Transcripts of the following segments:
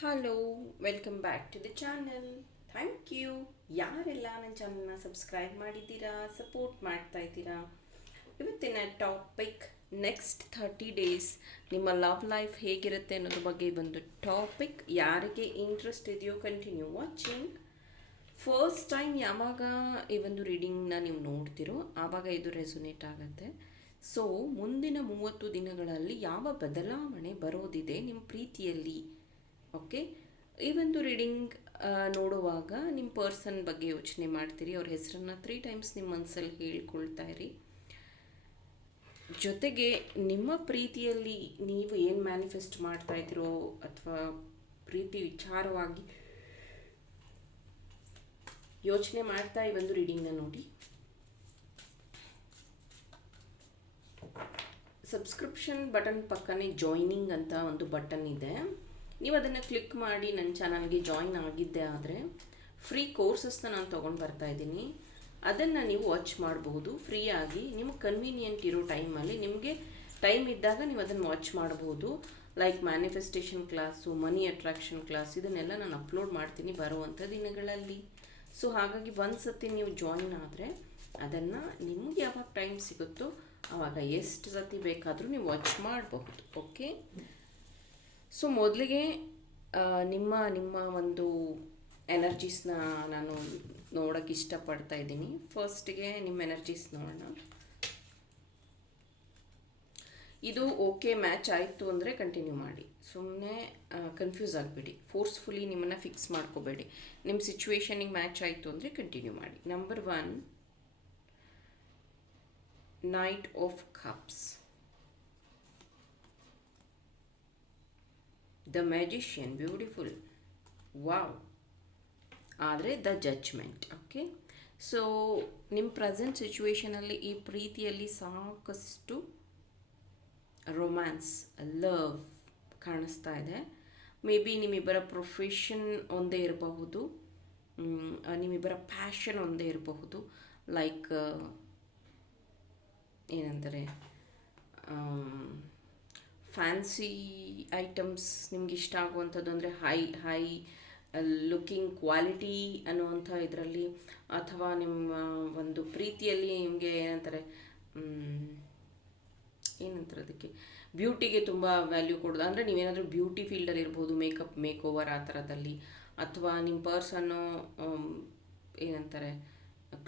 Hello welcome back to the channel thank you ಯಾರೆಲ್ಲ ನನ್ನ ಚಾನಲ್ನ ಸಬ್ಸ್ಕ್ರೈಬ್ ಮಾಡಿದ್ದೀರಾ ಸಪೋರ್ಟ್ ಮಾಡ್ತಾ ಇದ್ದೀರಾ? ಇವತ್ತಿನ ಟಾಪಿಕ್ ನೆಕ್ಸ್ಟ್ ಥರ್ಟಿ ಡೇಸ್ ನಿಮ್ಮ ಲವ್ ಲೈಫ್ ಹೇಗಿರುತ್ತೆ ಅನ್ನೋದ್ರ ಬಗ್ಗೆ ಒಂದು ಟಾಪಿಕ್ ಯಾರಿಗೆ ಇಂಟ್ರೆಸ್ಟ್ ಇದೆಯೋ ಕಂಟಿನ್ಯೂ ವಾಚಿಂಗ್ ಫಸ್ಟ್ ಟೈಮ್ ಯಾವಾಗ ಈ ಒಂದು ರೀಡಿಂಗ್ನ ನೀವು ನೋಡ್ತೀರೋ, ಆವಾಗ ಇದು ರೆಸೊನೇಟ್ ಆಗುತ್ತೆ. ಸೊ ಮುಂದಿನ ಮೂವತ್ತು ದಿನಗಳಲ್ಲಿ ಯಾವ ಬದಲಾವಣೆ ಬರೋದಿದೆ ನಿಮ್ಮ ಪ್ರೀತಿಯಲ್ಲಿ? ಓಕೆ ಈ ಒಂದು ರೀಡಿಂಗ್ ನೋಡುವಾಗ ನಿಮ್ಮ ಪರ್ಸನ್ ಬಗ್ಗೆ ಯೋಚನೆ ಮಾಡ್ತೀರಿ. ಅವ್ರ ಹೆಸರನ್ನು ತ್ರೀ ಟೈಮ್ಸ್ ನಿಮ್ಮ ಮನಸ್ಸಲ್ಲಿ ಹೇಳ್ಕೊಳ್ತಾ ಇರಿ. ಜೊತೆಗೆ ನಿಮ್ಮ ಪ್ರೀತಿಯಲ್ಲಿ ನೀವು ಏನು ಮ್ಯಾನಿಫೆಸ್ಟ್ ಮಾಡ್ತಾ ಇದ್ದೀರೋ ಅಥವಾ ಪ್ರೀತಿ ವಿಚಾರವಾಗಿ ಯೋಚನೆ ಮಾಡ್ತಾ ಈ ಒಂದು ರೀಡಿಂಗ್ನ ನೋಡಿ. ಸಬ್ಸ್ಕ್ರಿಪ್ಷನ್ ಬಟನ್ ಪಕ್ಕನೇ ಜಾಯ್ನಿಂಗ್ ಅಂತ ಒಂದು ಬಟನ್ ಇದೆ. ನೀವು ಅದನ್ನು ಕ್ಲಿಕ್ ಮಾಡಿ ನನ್ನ ಚಾನಲ್ಗೆ ಜಾಯಿನ್ ಆಗಿದ್ದೆ ಆದರೆ ಫ್ರೀ ಕೋರ್ಸಸ್ನ ನಾನು ತೊಗೊಂಡು ಬರ್ತಾ ಇದ್ದೀನಿ. ಅದನ್ನು ನೀವು ವಾಚ್ ಮಾಡಬಹುದು. ಫ್ರೀಯಾಗಿ ನಿಮ್ಗೆ ಕನ್ವೀನಿಯೆಂಟ್ ಇರೋ ಟೈಮಲ್ಲಿ ನಿಮಗೆ ಟೈಮ್ ಇದ್ದಾಗ ನೀವು ಅದನ್ನು ವಾಚ್ ಮಾಡಬಹುದು. Like manifestation class money attraction class ಇದನ್ನೆಲ್ಲ ನಾನು ಅಪ್ಲೋಡ್ ಮಾಡ್ತೀನಿ ಬರುವಂಥ ದಿನಗಳಲ್ಲಿ. ಸೊ ಹಾಗಾಗಿ ಒಂದು ಸತಿ ನೀವು ಜಾಯಿನ್ ಆದರೆ ಅದನ್ನು ನಿಮ್ಗೆ ಯಾವಾಗ ಟೈಮ್ ಸಿಗುತ್ತೋ ಆವಾಗ ಎಷ್ಟು ಸತಿ ಬೇಕಾದರೂ ನೀವು ವಾಚ್ ಮಾಡಬಹುದು. ಓಕೆ ಸೊ ಮೊದಲಿಗೆ ನಿಮ್ಮ ನಿಮ್ಮ ಒಂದು ಎನರ್ಜೀಸ್ನ ನಾನು ನೋಡೋಕ್ಕೆ ಇಷ್ಟಪಡ್ತಾ ಇದ್ದೀನಿ. ಫಸ್ಟಿಗೆ ನಿಮ್ಮ ಎನರ್ಜೀಸ್ ನೋಡೋಣ. ಇದು ಓಕೆ ಮ್ಯಾಚ್ ಆಯಿತು ಅಂದರೆ ಕಂಟಿನ್ಯೂ ಮಾಡಿ. ಸುಮ್ಮನೆ ಕನ್ಫ್ಯೂಸ್ ಆಗಬೇಡಿ. ಫೋರ್ಸ್ಫುಲಿ ನಿಮ್ಮನ್ನು ಫಿಕ್ಸ್ ಮಾಡ್ಕೋಬೇಡಿ. ನಿಮ್ಮ ಸಿಚುವೇಶನಿಗೆ ಮ್ಯಾಚ್ ಆಯಿತು ಅಂದರೆ ಕಂಟಿನ್ಯೂ ಮಾಡಿ. Number one knight of cups the magician beautiful wow ಆದರೆ ದ ಜಡ್ಜ್ಮೆಂಟ್ ಓಕೆ ಸೊ ನಿಮ್ಮ ಪ್ರೆಸೆಂಟ್ ಸಿಚುವೇಶನಲ್ಲಿ ಈ ಪ್ರೀತಿಯಲ್ಲಿ ಸಾಕಷ್ಟು ರೊಮ್ಯಾನ್ಸ್ ಲವ್ ಕಾಣಿಸ್ತಾ ಇದೆ. ಮೇ ಬಿ ನಿಮ್ಮಿಬ್ಬರ ಪ್ರೊಫೆಷನ್ ಒಂದೇ ಇರಬಹುದು. ನಿಮ್ಮಿಬ್ಬರ ಪ್ಯಾಷನ್ ಒಂದೇ ಇರಬಹುದು. ಲೈಕ್ ಏನಂತಾರೆ ಫ್ಯಾನ್ಸಿ ಐಟಮ್ಸ್ ನಿಮ್ಗೆ ಇಷ್ಟ ಆಗುವಂಥದ್ದು ಅಂದರೆ ಹೈ ಹೈ ಲುಕಿಂಗ್ ಕ್ವಾಲಿಟಿ ಅನ್ನುವಂಥ ಇದರಲ್ಲಿ ಅಥವಾ ನಿಮ್ಮ ಒಂದು ಪ್ರೀತಿಯಲ್ಲಿ ನಿಮಗೆ ಏನಂತಾರೆ ಏನಂತಾರೆ ಅದಕ್ಕೆ? ಬ್ಯೂಟಿಗೆ ತುಂಬ ವ್ಯಾಲ್ಯೂ ಕೊಡೋದು. ಅಂದರೆ ನೀವೇನಾದರೂ ಬ್ಯೂಟಿ ಫೀಲ್ಡಲ್ಲಿ ಇರ್ಬೋದು ಮೇಕಪ್ ಮೇಕ್ ಓವರ್ ಆ ಥರದಲ್ಲಿ, ಅಥವಾ ನಿಮ್ಮ ಪರ್ಸನ್ನು ಏನಂತಾರೆ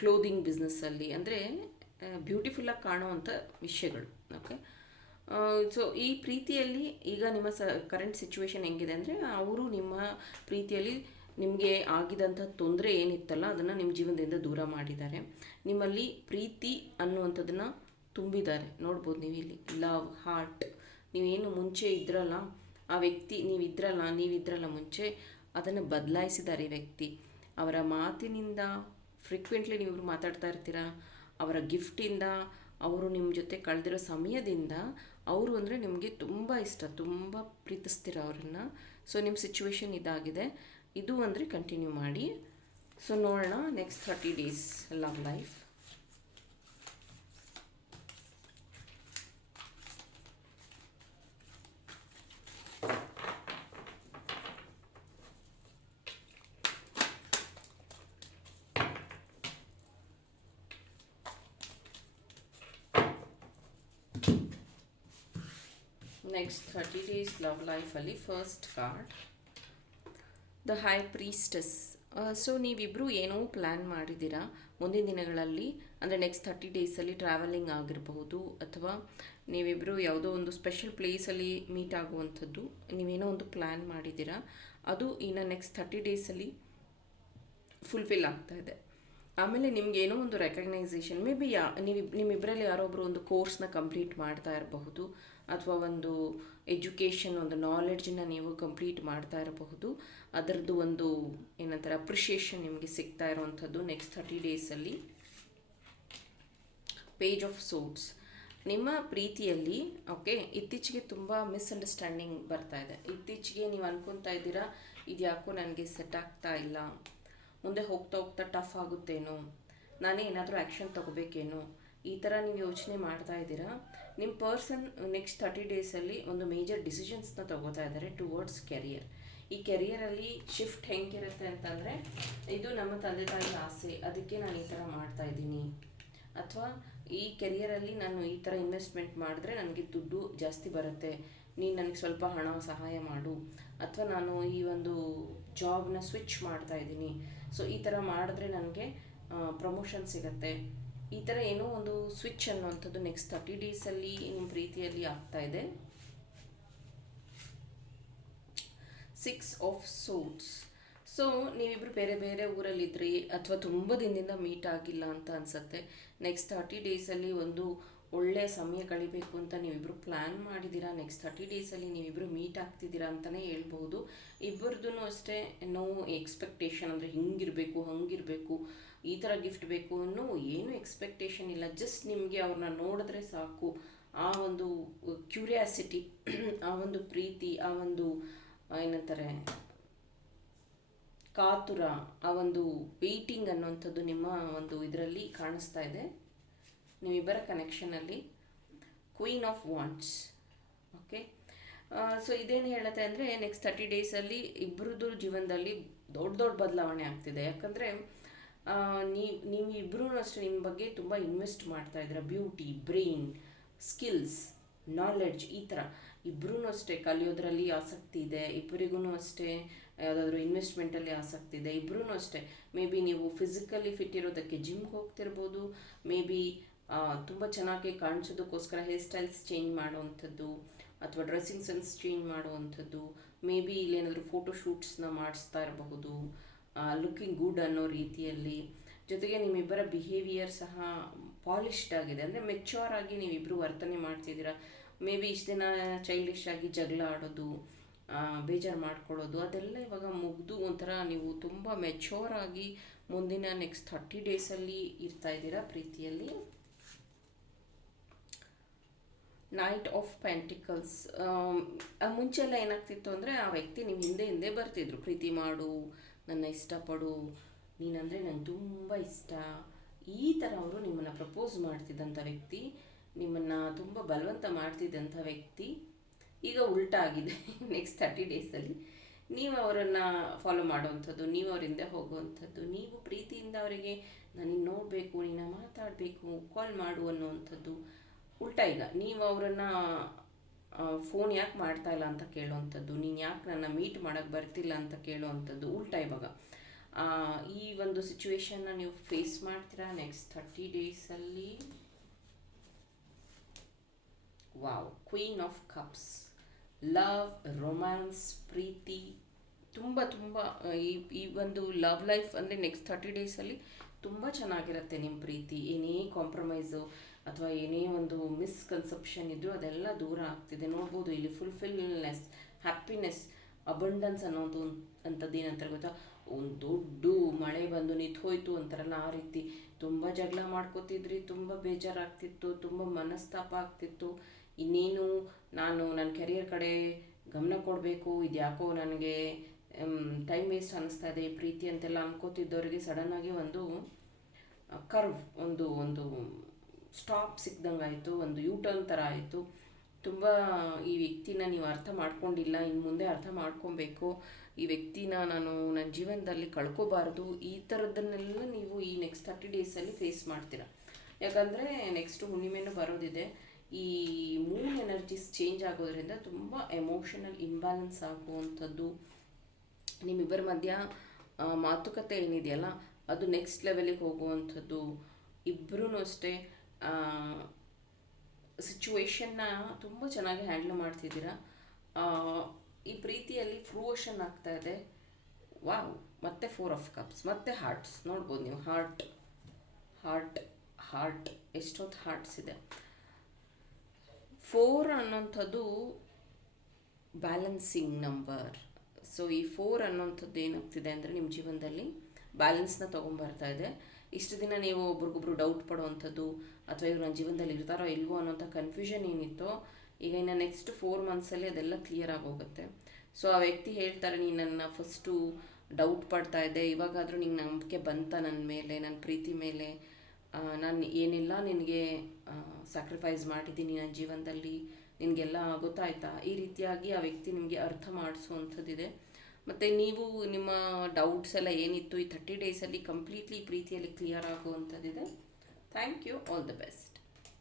ಕ್ಲೋದಿಂಗ್ ಬಿಸ್ನೆಸ್ಸಲ್ಲಿ ಅಂದರೆ ಬ್ಯೂಟಿಫುಲ್ಲಾಗಿ ಕಾಣುವಂಥ ವಿಷಯಗಳು ಓಕೆ ಸೊ ಈ ಪ್ರೀತಿಯಲ್ಲಿ ಈಗ ನಿಮ್ಮ ಸ ಕರೆಂಟ್ ಸಿಚುವೇಶನ್ ಹೆಂಗಿದೆ ಅಂದರೆ ಅವರು ನಿಮ್ಮ ಪ್ರೀತಿಯಲ್ಲಿ ನಿಮಗೆ ಆಗಿದಂಥ ತೊಂದರೆ ಏನಿತ್ತಲ್ಲ, ಅದನ್ನು ನಿಮ್ಮ ಜೀವನದಿಂದ ದೂರ ಮಾಡಿದ್ದಾರೆ. ನಿಮ್ಮಲ್ಲಿ ಪ್ರೀತಿ ಅನ್ನುವಂಥದ್ದನ್ನು ತುಂಬಿದ್ದಾರೆ. ನೋಡ್ಬೋದು ನೀವು ಇಲ್ಲಿ. ಲವ್ ಹಾರ್ಟ್ ನೀವೇನು ಮುಂಚೆ ಇದ್ರಲ್ಲ, ಆ ವ್ಯಕ್ತಿ ನೀವಿದ್ರಲ್ಲ ನೀವಿದ್ರಲ್ಲ ಮುಂಚೆ ಅದನ್ನು ಬದಲಾಯಿಸಿದ್ದಾರೆ ಈ ವ್ಯಕ್ತಿ. ಅವರ ಮಾತಿನಿಂದ ಫ್ರೀಕ್ವೆಂಟ್ಲಿ ನೀವು ಮಾತಾಡ್ತಾ ಇರ್ತೀರ? ಅವರ ಗಿಫ್ಟಿಂದ ಅವರು ನಿಮ್ಮ ಜೊತೆ ಕಳೆದಿರೋ ಸಮಯದಿಂದ ಅವರು ಅಂದರೆ ನಿಮಗೆ ತುಂಬ ಇಷ್ಟ, ತುಂಬ ಪ್ರೀತಿಸ್ತೀರ ಅವರನ್ನು. ಸೊ ನಿಮ್ಮ ಸಿಚುವೇಶನ್ ಇದಾಗಿದೆ. ಇದು ಅಂದರೆ ಕಂಟಿನ್ಯೂ ಮಾಡಿ. ಸೊ ನೋಡೋಣ next thirty days love life next thirty days love ಲೈಫಲ್ಲಿ first card the high priestess so ನೀವಿಬ್ಬರು ಏನೋ ಪ್ಲ್ಯಾನ್ ಮಾಡಿದ್ದೀರಾ? ಮುಂದಿನ ದಿನಗಳಲ್ಲಿ, ಅಂದರೆ ನೆಕ್ಸ್ಟ್ ಥರ್ಟಿ ಡೇಸಲ್ಲಿ ಟ್ರಾವೆಲಿಂಗ್ ಆಗಿರಬಹುದು, ಅಥವಾ ನೀವಿಬ್ಬರು ಯಾವುದೋ ಒಂದು ಸ್ಪೆಷಲ್ ಪ್ಲೇಸಲ್ಲಿ ಮೀಟ್ ಆಗುವಂಥದ್ದು, ನೀವೇನೋ ಒಂದು ಪ್ಲ್ಯಾನ್ ಮಾಡಿದ್ದೀರಾ? ಅದು ಇನ್ನು ನೆಕ್ಸ್ಟ್ ಥರ್ಟಿ ಡೇಸಲ್ಲಿ ಫುಲ್ಫಿಲ್ ಆಗ್ತಾ ಇದೆ. ಆಮೇಲೆ ನಿಮ್ಗೆ ಏನೋ ಒಂದು ರೆಕಗ್ನೈಸೇಷನ್ ಮೇ ಬಿ ಯಾ, ನೀವು ನಿಮ್ಮಿಬ್ಬರಲ್ಲಿ ಯಾರೊಬ್ಬರು ಒಂದು ಕೋರ್ಸ್ನ ಕಂಪ್ಲೀಟ್ ಮಾಡ್ತಾ ಇರಬಹುದು, ಅಥವಾ ಒಂದು ಎಜುಕೇಷನ್ ಒಂದು ನಾಲೆಡ್ಜನ್ನ ನೀವು ಕಂಪ್ಲೀಟ್ ಮಾಡ್ತಾ ಇರಬಹುದು, ಅದರದ್ದು ಒಂದು ಏನಂತಾರೆ ಅಪ್ರಿಷಿಯೇಷನ್ ನಿಮಗೆ ಸಿಗ್ತಾ ಇರೋವಂಥದ್ದು ನೆಕ್ಸ್ಟ್ ಥರ್ಟಿ ಡೇಸಲ್ಲಿ ಪೇಜ್ ಆಫ್ ಸೋಟ್ಸ್ ನಿಮ್ಮ ಪ್ರೀತಿಯಲ್ಲಿ ಓಕೆ ಇತ್ತೀಚೆಗೆ ತುಂಬ ಮಿಸ್ಅಂಡರ್ಸ್ಟ್ಯಾಂಡಿಂಗ್ ಬರ್ತಾ ಇದೆ. ಇತ್ತೀಚೆಗೆ ನೀವು ಅನ್ಕೊತಾ ಇದ್ದೀರಾ ಇದು ಯಾಕೋ ನನಗೆ ಸೆಟ್ ಆಗ್ತಾ ಇಲ್ಲ. ಮುಂದೆ ಹೋಗ್ತಾ ಹೋಗ್ತಾ ಟಫ್ ಆಗುತ್ತೇನೋ? ನಾನೇ ಏನಾದರೂ ಆ್ಯಕ್ಷನ್ ತೊಗೋಬೇಕೇನೋ? ಈ ಥರ ನೀವು ಯೋಚನೆ ಮಾಡ್ತಾ ಇದ್ದೀರಾ? ನಿಮ್ಮ ಪರ್ಸನ್ ನೆಕ್ಸ್ಟ್ ತರ್ಟಿ ಡೇಸಲ್ಲಿ ಒಂದು ಮೇಜರ್ ಡಿಸಿಷನ್ಸ್ನ ತಗೋತಾ ಇದ್ದಾರೆ ಟುವರ್ಡ್ಸ್ ಕೆರಿಯರ್ ಈ ಕೆರಿಯರಲ್ಲಿ ಶಿಫ್ಟ್ ಹೆಂಗಿರುತ್ತೆ ಅಂತಂದರೆ, ಇದು ನಮ್ಮ ತಂದೆ ತಾಯಿ ಆಸೆ. ಅದಕ್ಕೆ ನಾನು ಈ ಥರ ಮಾಡ್ತಾ ಇದ್ದೀನಿ. ಅಥವಾ ಈ ಕೆರಿಯರಲ್ಲಿ ನಾನು ಈ ಥರ ಇನ್ವೆಸ್ಟ್ಮೆಂಟ್ ಮಾಡಿದ್ರೆ ನನಗೆ ದುಡ್ಡು ಜಾಸ್ತಿ ಬರುತ್ತೆ. ನೀನು ನನಗೆ ಸ್ವಲ್ಪ ಹಣ ಸಹಾಯ ಮಾಡು. ಅಥವಾ ನಾನು ಈ ಒಂದು ಜಾಬ್ನ ಸ್ವಿಚ್ ಮಾಡ್ತಾ ಇದ್ದೀನಿ. ಸೊ ಈ ಥರ ಮಾಡಿದ್ರೆ ನನಗೆ ಪ್ರಮೋಷನ್ ಸಿಗುತ್ತೆ. ಈ ಥರ ಏನೋ ಒಂದು ಸ್ವಿಚ್ ಅನ್ನುವಂಥದ್ದು ನೆಕ್ಸ್ಟ್ ತರ್ಟಿ ಡೇಸಲ್ಲಿ ನಿಮ್ಮ ಪ್ರೀತಿಯಲ್ಲಿ ಆಗ್ತಾ ಇದೆ. ಸಿಕ್ಸ್ ಆಫ್ ಸೋಟ್ಸ್ ಸೊ ನೀವಿಬ್ರು ಬೇರೆ ಬೇರೆ ಊರಲ್ಲಿದ್ರಿ, ಅಥವಾ ತುಂಬ ದಿನದಿಂದ ಮೀಟ್ ಆಗಿಲ್ಲ ಅಂತ ಅನಿಸುತ್ತೆ. ನೆಕ್ಸ್ಟ್ ತರ್ಟಿ ಡೇಸಲ್ಲಿ ಒಂದು ಒಳ್ಳೆಯ ಸಮಯ ಕಳಿಬೇಕು ಅಂತ ನೀವಿಬ್ರು ಪ್ಲ್ಯಾನ್ ಮಾಡಿದ್ದೀರಾ? ನೆಕ್ಸ್ಟ್ ತರ್ಟಿ ಡೇಸಲ್ಲಿ ನೀವಿಬ್ಬರು ಮೀಟ್ ಆಗ್ತಿದ್ದೀರಾ ಅಂತಲೇ ಹೇಳ್ಬೋದು. ಇಬ್ಬರದ್ದು ಅಷ್ಟೇ ನೋ ಎಕ್ಸ್ಪೆಕ್ಟೇಷನ್ ಅಂದರೆ ಹಿಂಗಿರಬೇಕು, ಹಂಗಿರಬೇಕು, ಈ ಥರ ಗಿಫ್ಟ್ ಬೇಕು ಅನ್ನೋ ಏನು ಎಕ್ಸ್ಪೆಕ್ಟೇಷನ್ ಇಲ್ಲ. ಜಸ್ಟ್ ನಿಮಗೆ ಅವ್ರನ್ನ ನೋಡಿದ್ರೆ ಸಾಕು. ಆ ಒಂದು ಕ್ಯೂರಿಯಾಸಿಟಿ ಆ ಒಂದು ಪ್ರೀತಿ, ಆ ಒಂದು ಏನಂತಾರೆ, ಕಾತುರ, ಆ ಒಂದು ವೆಯ್ಟಿಂಗ್ ಅನ್ನುವಂಥದ್ದು ನಿಮ್ಮ ಒಂದು ಇದರಲ್ಲಿ ಕಾಣಿಸ್ತಾ ಇದೆ. ನಿಮ್ಮಿಬ್ಬರ ಕನೆಕ್ಷನಲ್ಲಿ queen of wands okay so ಇದೇನು ಹೇಳುತ್ತೆ ಅಂದರೆ ನೆಕ್ಸ್ಟ್ ತರ್ಟಿ ಡೇಸಲ್ಲಿ ಇಬ್ಬರದ್ದು ಜೀವನದಲ್ಲಿ ದೊಡ್ಡ ದೊಡ್ಡ ಬದಲಾವಣೆ ಆಗ್ತಿದೆ. ಯಾಕಂದರೆ ನೀವು ನೀವು ಅಷ್ಟೇ ನಿಮ್ಮ ಬಗ್ಗೆ ತುಂಬ ಇನ್ವೆಸ್ಟ್ ಮಾಡ್ತಾ ಇದ್ದೀರ. ಬ್ಯೂಟಿ ಬ್ರೈನ್ ಸ್ಕಿಲ್ಸ್ ನಾಲೆಡ್ಜ್ ಈ ಥರ ಇಬ್ಬರೂ ಅಷ್ಟೇ ಕಲಿಯೋದ್ರಲ್ಲಿ ಆಸಕ್ತಿ ಇದೆ. ಇಬ್ಬರಿಗೂ ಅಷ್ಟೇ ಯಾವುದಾದ್ರೂ ಇನ್ವೆಸ್ಟ್ಮೆಂಟಲ್ಲಿ ಆಸಕ್ತಿ ಇದೆ. ಇಬ್ಬರೂ ಅಷ್ಟೇ. ಮೇ ಬಿ ನೀವು ಫಿಸಿಕಲಿ ಫಿಟ್ ಇರೋದಕ್ಕೆ ಜಿಮ್ಗೆ ಹೋಗ್ತಿರ್ಬೋದು. ಮೇ ಬಿ ತುಂಬ ಚೆನ್ನಾಗಿ ಕಾಣಿಸೋದಕ್ಕೋಸ್ಕರ ಹೇರ್ ಸ್ಟೈಲ್ಸ್ ಚೇಂಜ್ ಮಾಡುವಂಥದ್ದು, ಅಥವಾ ಡ್ರೆಸ್ಸಿಂಗ್ ಸೆನ್ಸ್ ಚೇಂಜ್ ಮಾಡುವಂಥದ್ದು ಮೇ ಬಿ ಇಲ್ಲೇನಾದರೂ ಫೋಟೋ ಶೂಟ್ಸ್ನ ಮಾಡಿಸ್ತಾ ಇರಬಹುದು ಲುಕಿಂಗ್ ಗುಡ್ ಅನ್ನೋ ರೀತಿಯಲ್ಲಿ. ಜೊತೆಗೆ ನಿಮ್ಮಿಬ್ಬರ ಬಿಹೇವಿಯರ್ ಸಹ ಪಾಲಿಶ್ಡ್ ಆಗಿದೆ. ಅಂದರೆ ಮೆಚ್ಯೂರ್ ಆಗಿ ನೀವಿಬ್ಬರು ವರ್ತನೆ ಮಾಡ್ತಿದ್ದೀರಾ? ಮೇ ಬಿ ಇಷ್ಟು ದಿನ ಚೈಲ್ಡಿಶ್ ಆಗಿ ಜಗಳ ಆಡೋದು ಬೇಜಾರು ಮಾಡ್ಕೊಳ್ಳೋದು, ಅದೆಲ್ಲ ಇವಾಗ ಮುಗಿದು ಒಂಥರ ನೀವು ತುಂಬ ಮೆಚ್ಯೂರ್ ಆಗಿ ಮುಂದಿನ ನೆಕ್ಸ್ಟ್ ಥರ್ಟಿ ಡೇಸಲ್ಲಿ ಇರ್ತಾ ಇದ್ದೀರಾ ಪ್ರೀತಿಯಲ್ಲಿ? ನೈಟ್ ಆಫ್ ಪ್ಯಾಂಟಿಕಲ್ಸ್ ಮುಂಚೆ ಎಲ್ಲ ಏನಾಗ್ತಿತ್ತು ಅಂದರೆ ಆ ವ್ಯಕ್ತಿ ನಿಮ್ಮ ಹಿಂದೆ ಹಿಂದೆ ಬರ್ತಿದ್ರು. ಪ್ರೀತಿ ಮಾಡು, ನನ್ನ ಇಷ್ಟಪಡು, ನೀನಂದರೆ ನಂಗೆ ತುಂಬ ಇಷ್ಟ. ಈ ಥರ ಅವರು ನಿಮ್ಮನ್ನು ಪ್ರಪೋಸ್ ಮಾಡ್ತಿದ್ದಂಥ ವ್ಯಕ್ತಿ, ನಿಮ್ಮನ್ನು ತುಂಬ ಬಲವಂತ ಮಾಡ್ತಿದ್ದಂಥ ವ್ಯಕ್ತಿ, ಈಗ ಉಲ್ಟಾ ಆಗಿದೆ ನೆಕ್ಸ್ಟ್ ತರ್ಟಿ ಡೇಸಲ್ಲಿ ನೀವು ಅವರನ್ನು ಫಾಲೋ ಮಾಡುವಂಥದ್ದು, ನೀವು ಅವರಿಂದ ಹೋಗುವಂಥದ್ದು, ನೀವು ಪ್ರೀತಿಯಿಂದ ಅವರಿಗೆ ನನಗೆ ನೋಡಬೇಕು ನಿನ್ನ ಮಾತಾಡಬೇಕು ಕಾಲ್ ಮಾಡು ಅನ್ನುವಂಥದ್ದು. ಉಲ್ಟಾ ಈಗ ನೀವು ಅವರನ್ನು ಫೋನ್ ಯಾಕೆ ಮಾಡ್ತಾ ಇಲ್ಲ ಅಂತ ಕೇಳುವಂಥದ್ದು ನೀನು ಯಾಕೆ ನನ್ನ ಮೀಟ್ ಮಾಡೋಕ್ಕೆ ಬರ್ತಿಲ್ಲ ಅಂತ ಕೇಳುವಂಥದ್ದು ಉಲ್ಟಾ ಇವಾಗ. ಈ ಒಂದು ಸಿಚುವೇಶನ್ನ ನೀವು ಫೇಸ್ ಮಾಡ್ತೀರಾ ನೆಕ್ಸ್ಟ್ ಥರ್ಟಿ ಡೇಸಲ್ಲಿ wow queen of cups love romance ಪ್ರೀತಿ, ತುಂಬ ತುಂಬ ಈ ಈ ಒಂದು ಲವ್ ಲೈಫ್ ಅಂದರೆ ನೆಕ್ಸ್ಟ್ ಥರ್ಟಿ ಡೇಸಲ್ಲಿ ತುಂಬ ಚೆನ್ನಾಗಿರುತ್ತೆ ನಿಮ್ಮ ಪ್ರೀತಿ. ಏನೇ ಕಾಂಪ್ರಮೈಸು ಅಥವಾ ಏನೇ ಒಂದು ಮಿಸ್ಕನ್ಸೆಪ್ಷನ್ ಇದ್ದರೂ ಅದೆಲ್ಲ ದೂರ ಆಗ್ತಿದೆ. ನೋಡ್ಬೋದು ಇಲ್ಲಿ ಫುಲ್ಫಿಲ್ನೆಸ್ ಹ್ಯಾಪಿನೆಸ್ ಅಬಂಡನ್ಸ್ ಅನ್ನೋದು ಅಂಥದ್ದು ಏನಂತಾರೆ ಗೊತ್ತಾ? ಒಂದು ದೊಡ್ಡ ಮಳೆ ಬಂದು ನಿಂತು ಹೋಯ್ತು ಅಂತಾರಲ್ಲ ಆ ರೀತಿ. ತುಂಬ ಜಗಳ ಮಾಡ್ಕೋತಿದ್ರಿ, ತುಂಬ ಬೇಜಾರಾಗ್ತಿತ್ತು, ತುಂಬ ಮನಸ್ತಾಪ ಆಗ್ತಿತ್ತು. ಇನ್ನೇನು ನಾನು ನನ್ನ ಕೆರಿಯರ್ ಕಡೆ ಗಮನ ಕೊಡಬೇಕು, ಇದ್ಯಾಕೋ ನನಗೆ ಟೈಮ್ ವೇಸ್ಟ್ ಅನ್ನಿಸ್ತಾ ಇದೆ ಪ್ರೀತಿ ಅಂತೆಲ್ಲ ಅನ್ಕೋತಿದ್ದವರಿಗೆ ಸಡನ್ನಾಗಿ ಒಂದು ಕರ್ವ್ ಒಂದು ಒಂದು ಸ್ಟಾಪ್ ಸಿಕ್ದಂಗೆ ಆಯಿತು ಒಂದು ಯೂ ಟರ್ನ್ ಥರ ಆಯಿತು. ತುಂಬ ಈ ವ್ಯಕ್ತಿನ ನೀವು ಅರ್ಥ ಮಾಡ್ಕೊಂಡಿಲ್ಲ, ಇನ್ನು ಮುಂದೆ ಅರ್ಥ ಮಾಡ್ಕೊಬೇಕು. ಈ ವ್ಯಕ್ತಿನ ನಾನು ನನ್ನ ಜೀವನದಲ್ಲಿ ಕಳ್ಕೋಬಾರ್ದು. ಈ ಥರದ್ದನ್ನೆಲ್ಲ ನೀವು ಈ ನೆಕ್ಸ್ಟ್ ತರ್ಟಿ ಡೇಸಲ್ಲಿ ಫೇಸ್ ಮಾಡ್ತೀರ. ಯಾಕಂದರೆ ನೆಕ್ಸ್ಟ್ ಹುಣ್ಣಿಮೆನೂ ಬರೋದಿದೆ. ಈ ಮೂನ್ ಎನರ್ಜೀಸ್ ಚೇಂಜ್ ಆಗೋದ್ರಿಂದ ತುಂಬ ಎಮೋಷನಲ್ ಇಂಬ್ಯಾಲೆನ್ಸ್ ಆಗುವಂಥದ್ದು. ನಿಮ್ಮಿಬ್ಬರ ಮಧ್ಯ ಮಾತುಕತೆ ಏನಿದೆಯಲ್ಲ, ಅದು ನೆಕ್ಸ್ಟ್ ಲೆವೆಲಿಗೆ ಹೋಗುವಂಥದ್ದು. ಇಬ್ಬರೂ ಅಷ್ಟೇ. ಸಿಚುವೇಶನ್ನ ತುಂಬ ಚೆನ್ನಾಗಿ ಹ್ಯಾಂಡ್ಲ್ ಮಾಡ್ತಿದ್ದೀರಾ? ಈ ಪ್ರೀತಿಯಲ್ಲಿ ಫ್ರೂಷನ್ ಆಗ್ತಾ ಇದೆ. ವಾವ್ ಮತ್ತೆ ಫೋರ್ ಆಫ್ ಕಪ್ಸ್ ಮತ್ತೆ ಹಾರ್ಟ್ಸ್ ನೋಡ್ಬೋದು ನೀವು ಹಾರ್ಟ್ ಹಾರ್ಟ್ ಹಾರ್ಟ್ ಎಷ್ಟೊತ್ತು ಹಾರ್ಟ್ಸ್ ಇದೆ. ಫೋರ್ ಅನ್ನೋಂಥದ್ದು ಬ್ಯಾಲೆನ್ಸಿಂಗ್ ನಂಬರ್ ಸೊ ಈ ಫೋರ್ ಅನ್ನೋಂಥದ್ದು ಏನಾಗ್ತಿದೆ ಅಂದರೆ ನಿಮ್ಮ ಜೀವನದಲ್ಲಿ ಬ್ಯಾಲೆನ್ಸ್ನ ತೊಗೊಂಬರ್ತಾ ಇದೆ. ಇಷ್ಟು ದಿನ ನೀವು ಒಬ್ರಿಗೊಬ್ರು ಡೌಟ್ ಪಡುವಂಥದ್ದು ಅಥವಾ ಇವ್ರು ನನ್ನ ಜೀವನದಲ್ಲಿ ಇರ್ತಾರೋ ಇಲ್ವೋ ಅನ್ನೋಂಥ ಕನ್ಫ್ಯೂಷನ್ ಏನಿತ್ತೋ, ಈಗ ಇನ್ನು ನೆಕ್ಸ್ಟ್ ಫೋರ್ ಮಂತ್ಸಲ್ಲಿ ಅದೆಲ್ಲ ಕ್ಲಿಯರ್ ಆಗೋಗುತ್ತೆ. ಸೊ ಆ ವ್ಯಕ್ತಿ ಹೇಳ್ತಾರೆ, ನೀನು ನನ್ನ ಫಸ್ಟು ಡೌಟ್ ಪಡ್ತಾ ಇದ್ದೆ. ಇವಾಗಾದರೂ ನಿಂಗೆ ನಂಬಿಕೆ ಬಂತ ನನ್ನ ಮೇಲೆ ನನ್ನ ಪ್ರೀತಿ ಮೇಲೆ. ನಾನು ಏನೆಲ್ಲ, ನಿನಗೆ ಸ್ಯಾಕ್ರಿಫೈಸ್ ಮಾಡಿದ್ದೀನಿ ನನ್ನ ಜೀವನದಲ್ಲಿ. ನಿನಗೆಲ್ಲ ಗೊತ್ತಾಯ್ತಾ? ಈ ರೀತಿಯಾಗಿ ಆ ವ್ಯಕ್ತಿ ನಿಮಗೆ ಅರ್ಥ ಮಾಡಿಸುವಂಥದ್ದಿದೆ. ಮತ್ತು ನೀವು ನಿಮ್ಮ ಡೌಟ್ಸ್ ಎಲ್ಲ ಏನಿತ್ತು ಈ ಥರ್ಟಿ ಡೇಸಲ್ಲಿ ಕಂಪ್ಲೀಟ್ಲಿ ಪ್ರೀತಿಯಲ್ಲಿ clear ಆಗುವಂಥದ್ದಿದೆ. Thank you all the best